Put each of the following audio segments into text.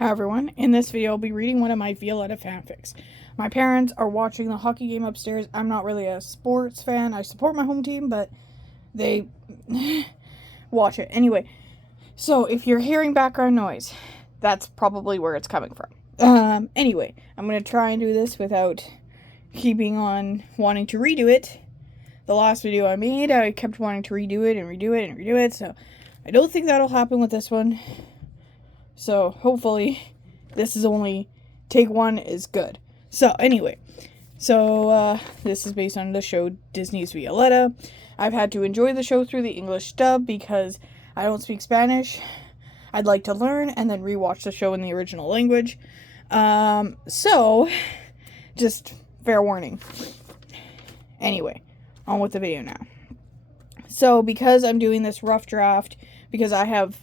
Hi everyone, in this video I'll be reading one of my Violetta fanfics. My parents are watching the hockey game upstairs. I'm not really a sports fan. I support my home team, but they watch it. Anyway, so if you're hearing background noise, that's probably where it's coming from. Anyway, I'm going to try and do this without keeping on wanting to redo it. The last video I made, I kept wanting to redo it and redo it and redo it, so I don't think that'll happen with this one. So, hopefully, this is only, take one is good. So, anyway. This is based on the show Disney's Violetta. I've had to enjoy the show through the English dub because I don't speak Spanish. I'd like to learn and then rewatch the show in the original language. Just fair warning. Anyway, on with the video now. So, because I'm doing this rough draft, because I have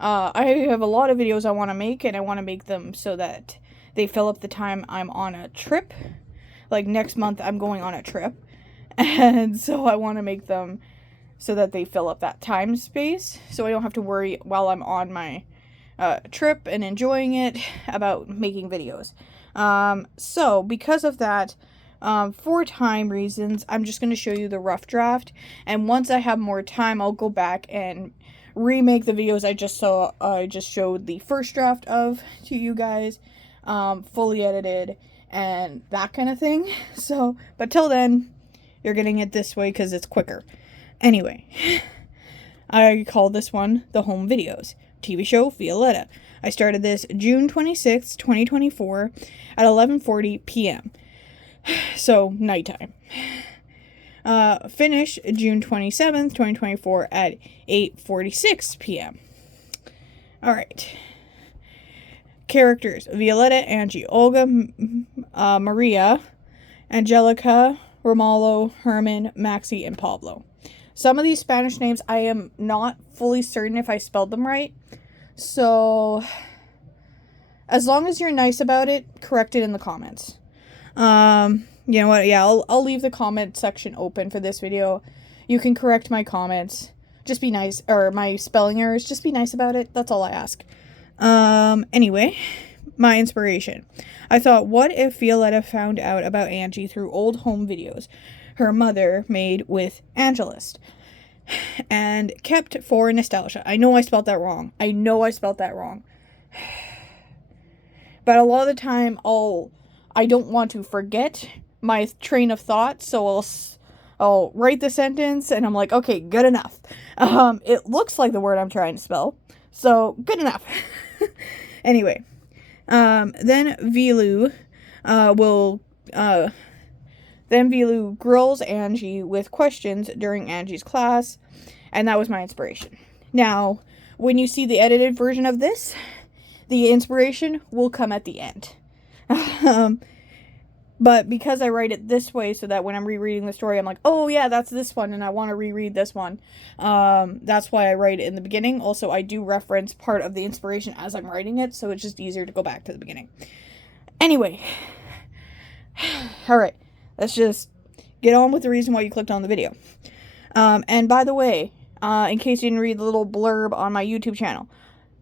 a lot of videos I want to make, and I want to make them so that they fill up the time I'm on a trip. Like, next month, I'm going on a trip. And so I want to make them so that they fill up that time space, so I don't have to worry while I'm on my trip and enjoying it about making videos. So, because of that, for time reasons, I'm just going to show you the rough draft. And once I have more time, I'll go back and remake the videos I just showed the first draft of to you guys, fully edited and that kind of thing. So, but till then, you're getting it this way because it's quicker. Anyway, I call this one the Home Videos TV show Violetta. I started this June 26th, 2024 at 11:40 p.m. So, nighttime. Finish June 27th, 2024 at 8:46 p.m. Alright. Characters: Violetta, Angie, Olga, Maria, Angelica, Romalo, Herman, Maxie, and Pablo. Some of these Spanish names I am not fully certain if I spelled them right. So, as long as you're nice about it, correct it in the comments. You know what, yeah, I'll leave the comment section open for this video. You can correct my comments. Just be nice, or my spelling errors, just be nice about it. That's all I ask. Anyway, my inspiration. I thought, what if Violetta found out about Angie through old home videos her mother made with Angelist and kept for nostalgia. I know I spelled that wrong. But a lot of the time, I don't want to forget my train of thought, so I'll write the sentence, and I'm like, okay, good enough. It looks like the word I'm trying to spell, so good enough. Anyway, then Vilu grills Angie with questions during Angie's class, and that was my inspiration. Now, when you see the edited version of this, the inspiration will come at the end. But because I write it this way so that when I'm rereading the story, I'm like, oh yeah, that's this one, and I want to reread this one. That's why I write it in the beginning. Also, I do reference part of the inspiration as I'm writing it, so it's just easier to go back to the beginning. Anyway. Alright, let's just get on with the reason why you clicked on the video. And by the way, in case you didn't read the little blurb on my YouTube channel,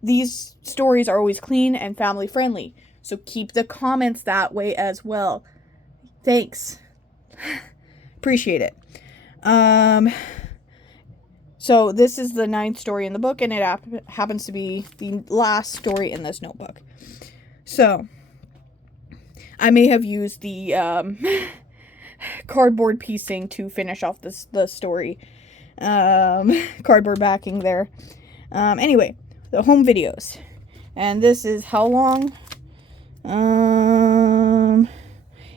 these stories are always clean and family friendly, so keep the comments that way as well. Thanks. Appreciate it. So this is the 9th story in the book, and it happens to be the last story in this notebook. So, I may have used the cardboard piecing to finish off the story. Cardboard backing there. Anyway, the home videos. And this is how long?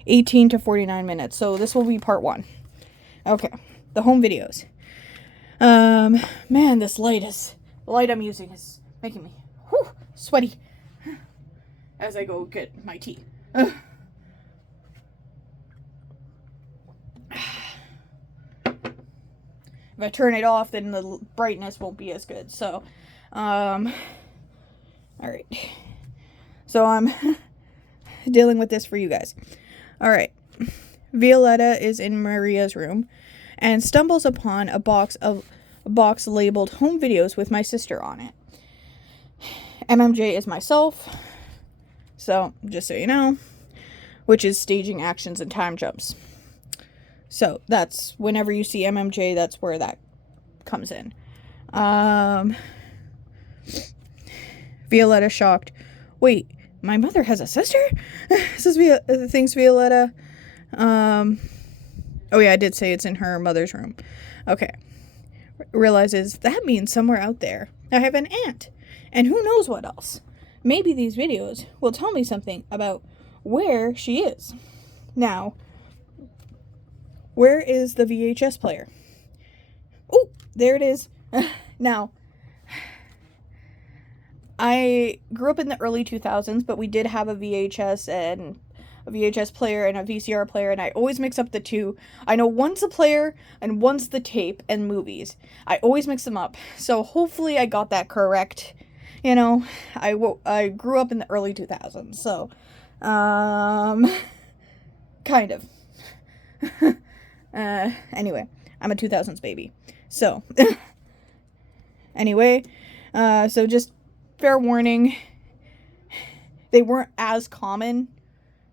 18 to 49 minutes. So this will be part 1. Okay, the home videos. Man, the light I'm using is making me sweaty as I go get my tea. If I turn it off, then the brightness won't be as good. So, alright. So I'm dealing with this for you guys. Alright. Violetta is in Maria's room and stumbles upon a box labeled Home Videos with my sister on it. MMJ is myself. So, just so you know, which is staging actions and time jumps. So, that's whenever you see MMJ, that's where that comes in. Violetta shocked. Wait, my mother has a sister? Thanks, Violetta. Oh yeah, I did say it's in her mother's room. Okay. Realizes that means somewhere out there I have an aunt. And who knows what else. Maybe these videos will tell me something about where she is. Now, where is the VHS player? Oh, there it is. Now, I grew up in the early 2000s, but we did have a VHS player and a VCR player, and I always mix up the two. I know one's the player and one's the tape and movies. I always mix them up. So hopefully I got that correct. You know, I grew up in the early 2000s, so kind of. Anyway, I'm a 2000s baby. So anyway, so just fair warning, they weren't as common,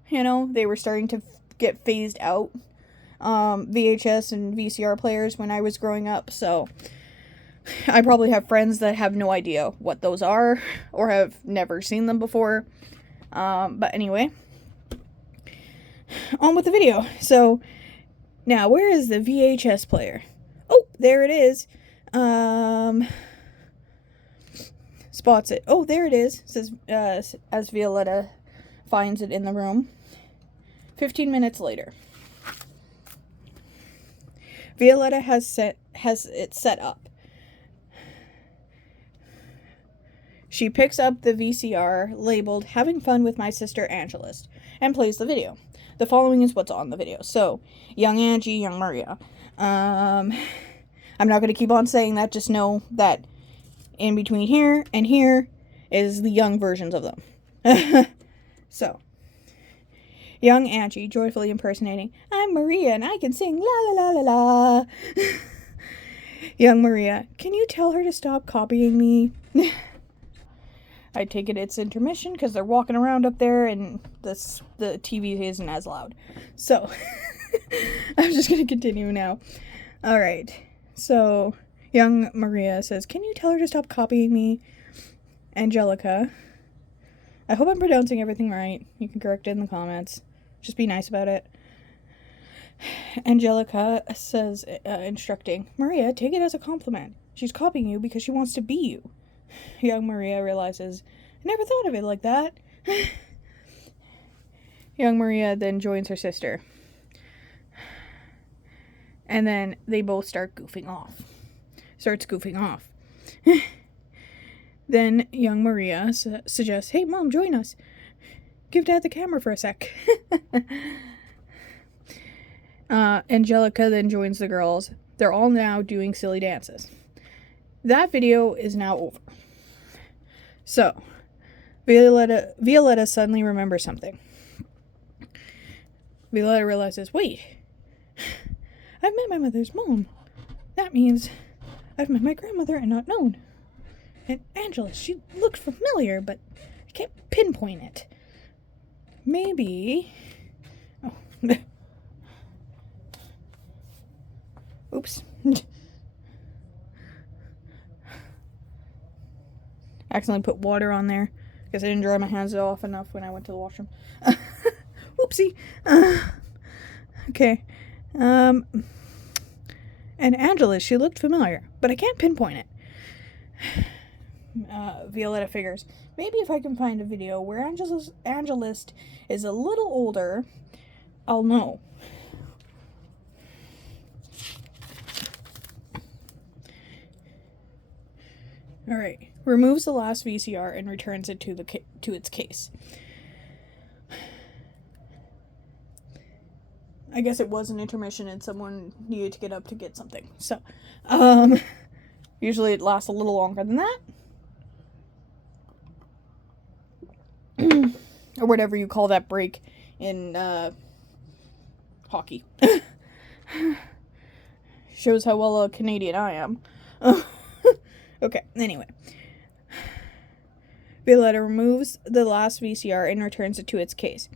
you know, they were starting to get phased out, VHS and VCR players when I was growing up, so I probably have friends that have no idea what those are, or have never seen them before, but anyway, on with the video. So, now, where is the VHS player? Oh, there it is, spots it. Oh, there it is, says, as Violetta finds it in the room. 15 minutes later. Violetta has it set up. She picks up the VCR labeled Having Fun with My Sister Angelist and plays the video. The following is what's on the video. So, young Angie, young Maria. I'm not going to keep on saying that. Just know that in between here and here is the young versions of them. So, young Angie joyfully impersonating, I'm Maria and I can sing la la la la la. Young Maria, can you tell her to stop copying me? I take it it's intermission because they're walking around up there and the TV isn't as loud. So, I'm just going to continue now. Alright, so young Maria says, can you tell her to stop copying me? Angelica, I hope I'm pronouncing everything right. You can correct it in the comments. Just be nice about it. Angelica says, instructing, Maria, take it as a compliment. She's copying you because she wants to be you. Young Maria realizes, I never thought of it like that. Young Maria then joins her sister. And then they both start goofing off. Then young Maria suggests, hey, Mom, join us. Give Dad the camera for a sec. Angelica then joins the girls. They're all now doing silly dances. That video is now over. So, Violetta suddenly remembers something. Violetta realizes, wait, I've met my mother's mom. That means I've met my grandmother and not known. And Angela, she looked familiar, but I can't pinpoint it. Maybe... Oh. Oops. Accidentally put water on there because I didn't dry my hands off enough when I went to the washroom. Whoopsie. Okay. And Angela, she looked familiar, but I can't pinpoint it. Violetta figures, maybe if I can find a video where Angelist is a little older, I'll know. Alright, removes the last VCR and returns it to its case. I guess it was an intermission and someone needed to get up to get something. So, usually it lasts a little longer than that. Or whatever you call that break in hockey. Shows how well a Canadian I am. Okay, anyway. Violetta removes the last VCR and returns it to its case.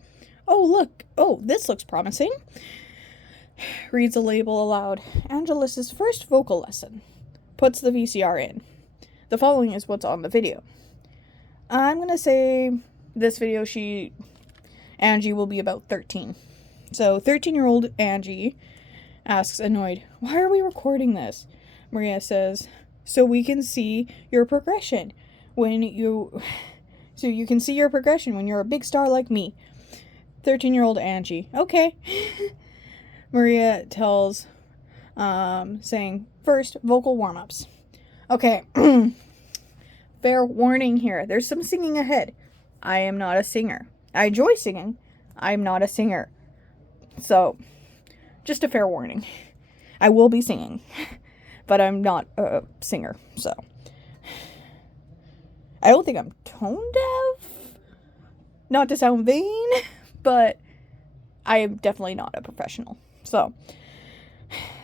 Oh, look. Oh, this looks promising. Reads the label aloud. Angelus's first vocal lesson. Puts the VCR in. The following is what's on the video. I'm going to say this video, Angie will be about 13. So 13-year-old Angie asks, annoyed, why are we recording this? Maria says, so we can see your progression so you can see your progression when you're a big star like me. 13-year-old Angie, okay. Maria tells, saying, first, vocal warm-ups. Okay, fair warning here. There's some singing ahead. I am not a singer. I enjoy singing. I'm not a singer. So, just a fair warning. I will be singing, but I'm not a singer, so. I don't think I'm tone deaf. Not to sound vain, but I am definitely not a professional. So,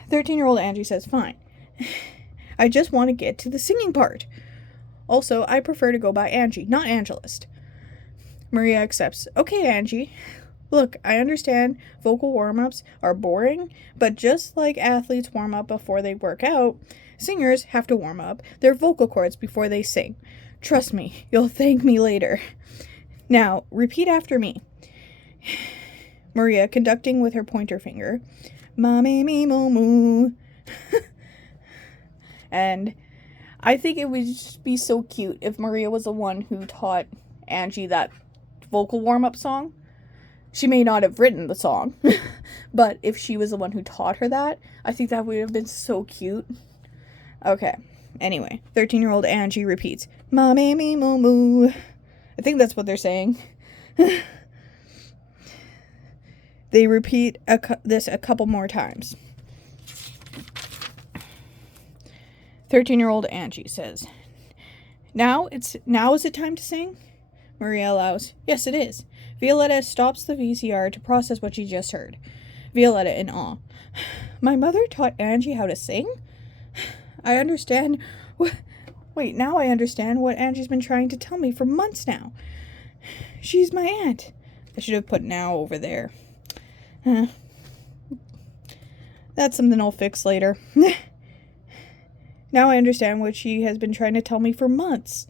13-year-old Angie says, fine. I just want to get to the singing part. Also, I prefer to go by Angie, not Angelist. Maria accepts. Okay, Angie. Look, I understand vocal warm-ups are boring, but just like athletes warm up before they work out, singers have to warm up their vocal cords before they sing. Trust me, you'll thank me later. Now, repeat after me. Maria, conducting with her pointer finger. Ma me me mo moo. And I think it would just be so cute if Maria was the one who taught Angie that vocal warm-up song. She may not have written the song, but if she was the one who taught her that, I think that would have been so cute. Okay, anyway, 13-year-old Angie repeats, Ma me me mo moo. I think that's what they're saying. They repeat this a couple more times. 13-year-old Angie says, Now is it time to sing? Maria allows, yes, it is. Violetta stops the VCR to process what she just heard. Violetta in awe. My mother taught Angie how to sing? I understand. Now I understand what Angie's been trying to tell me for months now. She's my aunt. I should have put now over there. That's something I'll fix later. Now I understand what she has been trying to tell me for months.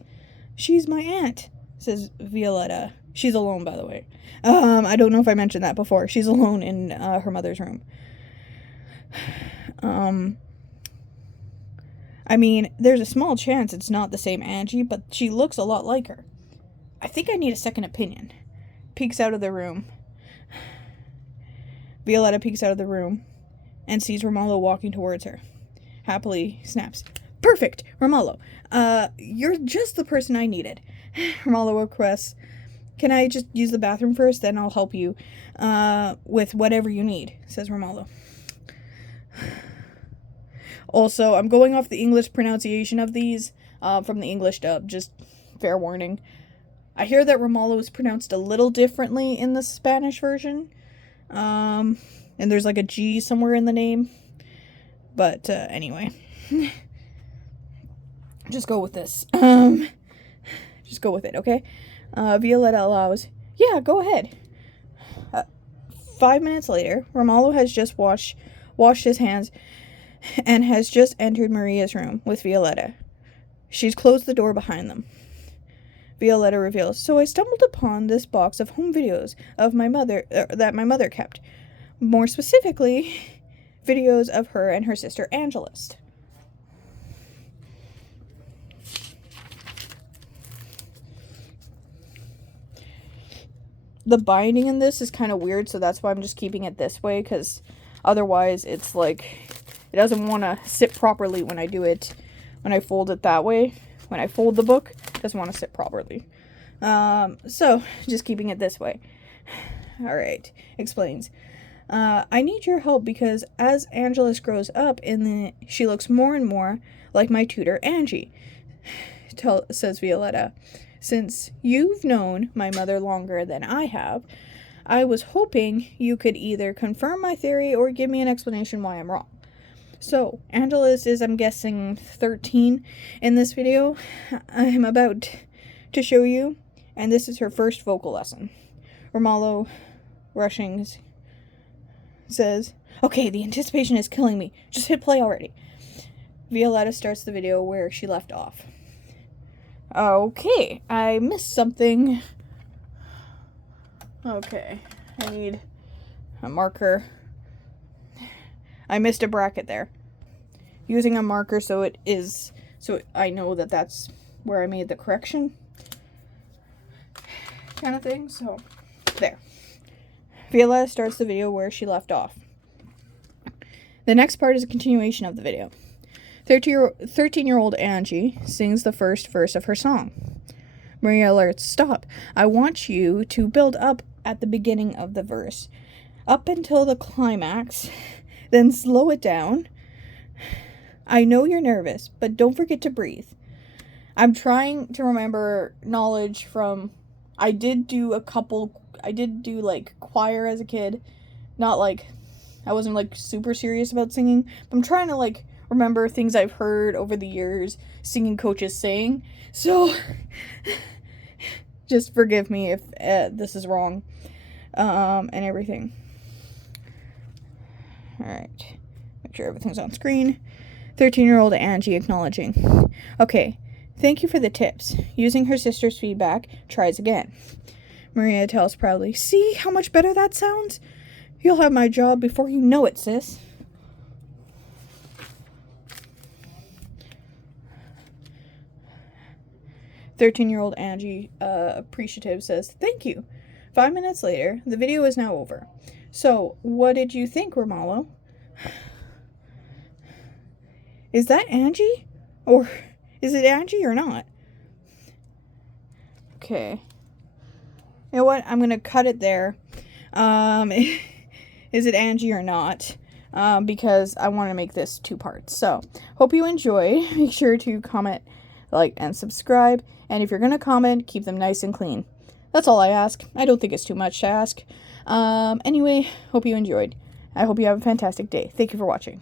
She's my aunt, says Violetta. She's alone, by the way. I don't know if I mentioned that before. She's alone in her mother's room. I mean, there's a small chance it's not the same Angie, but she looks a lot like her. I think I need a second opinion. Peeks out of the room. Violetta peeks out of the room and sees Romulo walking towards her. Happily snaps. Perfect, Romulo. You're just the person I needed. Romulo requests, can I just use the bathroom first? Then I'll help you with whatever you need, says Romulo. Also, I'm going off the English pronunciation of these from the English dub, just fair warning. I hear that Romulo is pronounced a little differently in the Spanish version. And there's like a G somewhere in the name. But anyway. Just go with this. Just go with it, okay? Violetta allows, yeah, go ahead. 5 minutes later, Romulo has just washed his hands and has just entered Maria's room with Violetta. She's closed the door behind them. Violetta reveals, so I stumbled upon this box of home videos of my mother that my mother kept. More specifically, videos of her and her sister Angelist. The binding in this is kind of weird, so that's why I'm just keeping it this way, because otherwise it's like, it doesn't want to sit properly when I do it, when I fold it that way. When I fold the book, it doesn't want to sit properly. So, just keeping it this way. Alright, explains. I need your help because as Angelus grows up, she looks more and more like my tutor, Angie, says Violetta. Since you've known my mother longer than I have, I was hoping you could either confirm my theory or give me an explanation why I'm wrong. So, Angelus is, I'm guessing, 13 in this video. I'm about to show you, and this is her first vocal lesson. Romallo Rushings says, "Okay, the anticipation is killing me. Just hit play already." Violetta starts the video where she left off. Okay, I missed something. Okay, I need a marker. I missed a bracket there. Using a marker so I know that that's where I made the correction kind of thing. So there. Violetta starts the video where she left off. The next part is a continuation of the video. 13-year-old Angie sings the first verse of her song. Maria alerts, "Stop. I want you to build up at the beginning of the verse, up until the climax, then slow it down. I know you're nervous, but don't forget to breathe." I'm trying to remember knowledge from, I did do like choir as a kid. Not like, I wasn't like super serious about singing, but I'm trying to like remember things I've heard over the years singing coaches saying. So just forgive me if this is wrong and everything. Alright, make sure everything's on screen. 13-year-old Angie acknowledging. "Okay, thank you for the tips." Using her sister's feedback, tries again. Maria tells proudly, "See how much better that sounds? You'll have my job before you know it, sis." 13-year-old Angie, appreciative, says, "Thank you." 5 minutes later, the video is now over. "So, what did you think, Romallo?" "Is that Angie? Or is it Angie or not?" Okay. You know what? I'm going to cut it there. Is it Angie or not? Because I want to make this 2 parts. So, hope you enjoy. Make sure to comment, like, and subscribe. And if you're going to comment, keep them nice and clean. That's all I ask. I don't think it's too much to ask. Anyway, hope you enjoyed. I hope you have a fantastic day. Thank you for watching.